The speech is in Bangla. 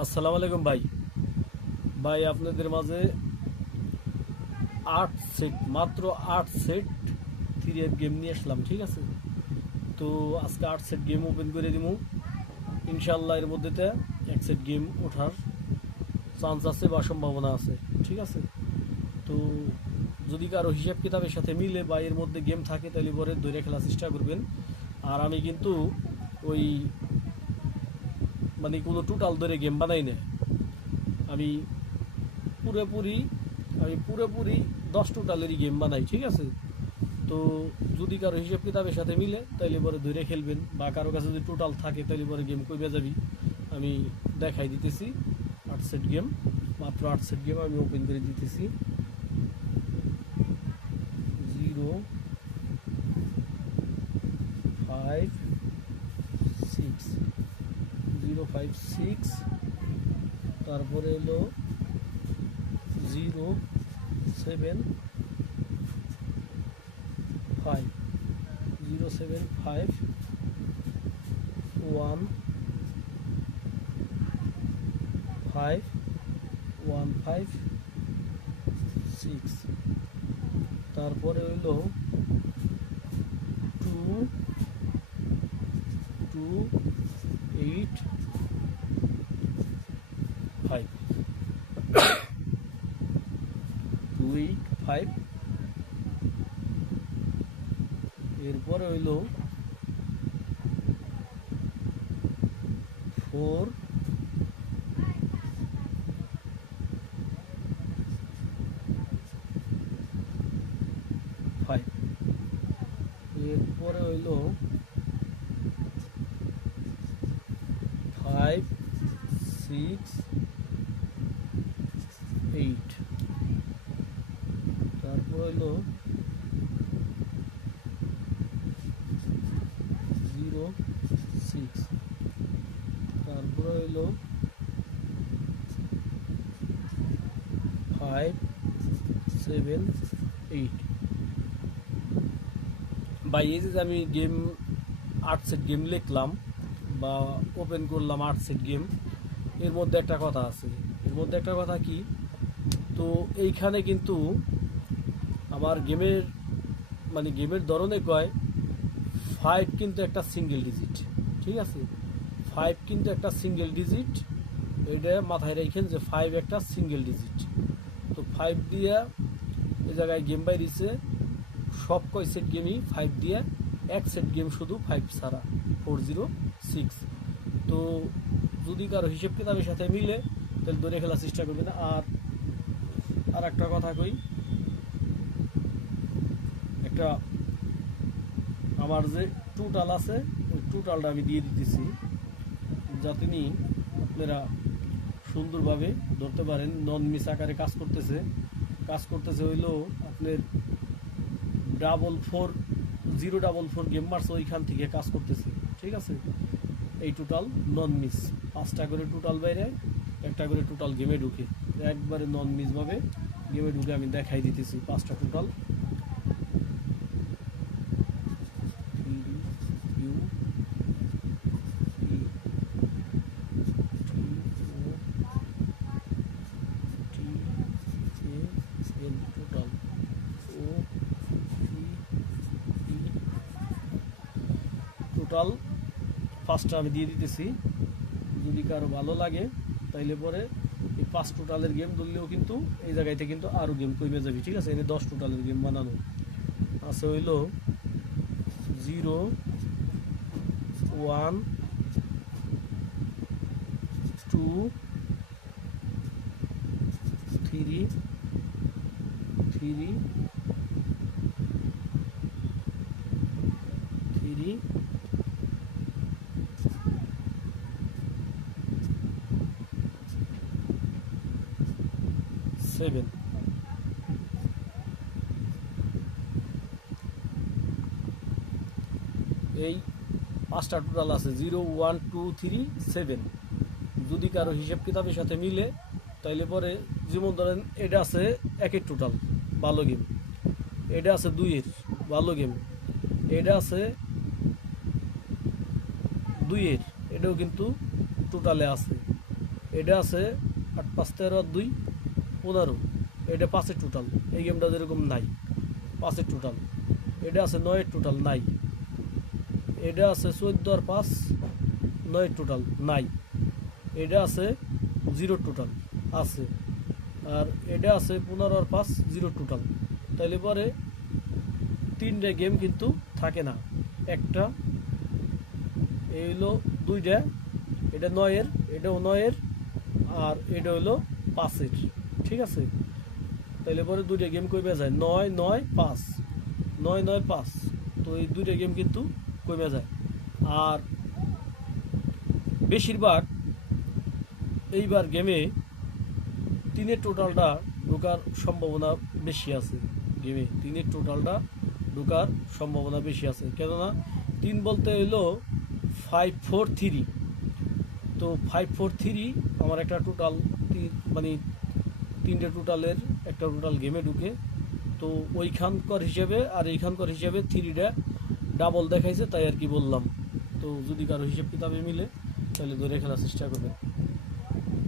আসসালামু আলাইকুম ভাই। ভাই আপনাদের মাঝে 8 সেট, মাত্র 8 সেট 3 গেম নিয়ে আসলাম, ঠিক আছে? তো আজকে 8 সেট গেম ওপেন করে দিব ইনশাল্লাহ। এর মধ্যেতে 1 সেট গেম ওঠার চান্স আছে বা সম্ভাবনা আছে, ঠিক আছে? তো যদি কারো হিসাব কিতাবের সাথে মিলে বা এর মধ্যে গেম থাকে তাহলে পরে ধরে খেলার চেষ্টা করবেন। আর আমি কিন্তু ওই মানে কোনো টোটাল ধরে গেম বানাই না। আমি পুরোপুরি আমি পুরোপুরি 10 টোটালেরই গেম বানাই, ঠিক আছে? তো যদি কারো হিসাব কিতাবের সাথে মিলে তাইলে পরে ধরে খেলবেন, বা কারো কাছে যদি টোটাল থাকে তাইলে পরে গেম কইবে যাবি। আমি দেখাই দিতেছি 8 সেট গেম, মাত্র 8 সেট গেম আমি ওপেন করে দিতেছি। 0 5 6, 0 5 6, তারপরে এলো 0 7 5, 0 7 5 1 5 1 5 6, তারপরে হইলো 2 2 8 5, 2 8 5। এরপরে হইলো 4 5। এরপরে হইলো 5 6 8। তারপর হইলো 0 6। তারপর হইলো 5 7 8। বা এই যে আমি গেম 8 সেট গেম লিখলাম বা ওপেন করলাম 8 সেট গেম, এর মধ্যে একটা কথা আছে। এর মধ্যে একটা কথা কি, তো এইখানে কিন্তু আমার গেমের ধরনে কয় 5 কিন্তু একটা সিঙ্গেল ডিজিট, ঠিক আছে? 5 কিন্তু একটা সিঙ্গেল ডিজিট, এটা মাথায় রাখেন যে 5 একটা সিঙ্গেল ডিজিট। তো 5 দিয়ে এই জায়গায় গেম বাইরেছে সব কয় সেট গেমই 5 দিয়ে, 1 সেট গেম শুধু 5 ছাড়া 406। তো যদি কারো হিসেব কিতাবের সাথে মিলে তাহলে ধরে খেলার চেষ্টা করবেন। আর একটা কথা কই, একটা আমার যে টোটাল আছে ওই টোটালটা আমি দিয়ে দিতেছি, যাতে নি আপনারা সুন্দরভাবে ধরতে পারেন। নন মিস আকারে কাজ করতেছে হইলো আপনার 0 4 গেম মারছে ওইখান থেকে কাজ করতেছে, ঠিক আছে? এই টোটাল নন মিস 5টা করে টোটাল বাইরে, একটা করে টোটাল গেমে ঢুকে, একবারে নন মিসভাবে গেমে ঢুকে আমি দেখাই দিতেছি 5টা টোটাল। টোটাল ও টোটাল 5টা আমি দিয়ে দিতেছি। যদি কারো ভালো লাগে তাইলে পরে এই 5 টোটালের গেম ধরলেও কিন্তু এই জায়গাতে কিন্তু আরও গেম কমে যাবে, ঠিক আছে? এনে 10 টোটালের গেম বানানো আছে হইলো 0 1 2 3 3 3 7। এই 5টা টোটাল আছে 0 1 2 3 7। যদি কারো হিসাব কিতাবের সাথে মিলে তাইলে পরে, যেমন ধরেন এটা আছে 1-এর টোটাল ভালো গেম, এটা আছে 2-এর ভালো গেম, এটা আছে 2-এর, এটাও কিন্তু টোটালে আছে। এটা আছে 8 5 13 আর 2 15, এটা 5-এর টোটাল, এই গেমটা যেরকম নাই 5-এর টোটাল। এটা আছে 9-এর টোটাল নাই। এটা আছে 14 আর 5 9-এর টোটাল নাই। এটা আছে 0 টোটাল আছে। আর এটা আছে 15 আর 5 0 টোটাল। তাইলে পরে 3টে গেম কিন্তু থাকে না, একটা এই হলো 2টা, এটা 9-এর, এটাও 9-এর, আর এটা হলো 5-এর। ঠিক আছে, তাইলে পরে 2টা গেম কমে যায়, 9 9 5, 9 9 5। তো এই 2টা গেম কিন্তু কমে যায়। আর বেশিরভাগ এইবার গেমে 3-এর টোটালটা ঢোকার সম্ভাবনা বেশি আছে। গেমে 3-এর টোটালটা ঢোকার সম্ভাবনা বেশি আছে, কেননা 3 বলতে এলো 5 4 3। তো 5 4 3 আমার একটা টোটাল, মানে 3টে টোটালের একটা টোটাল গেমে ঢুকে। তো ওইখানকার হিসেবে আর এইখানকার হিসেবে 3টা ডাবল দেখাইছে, তাই আর কি বললাম। তো যদি কারো হিসেব কিতাবে মিলে তাহলে ধরে খেলার চেষ্টা করবে।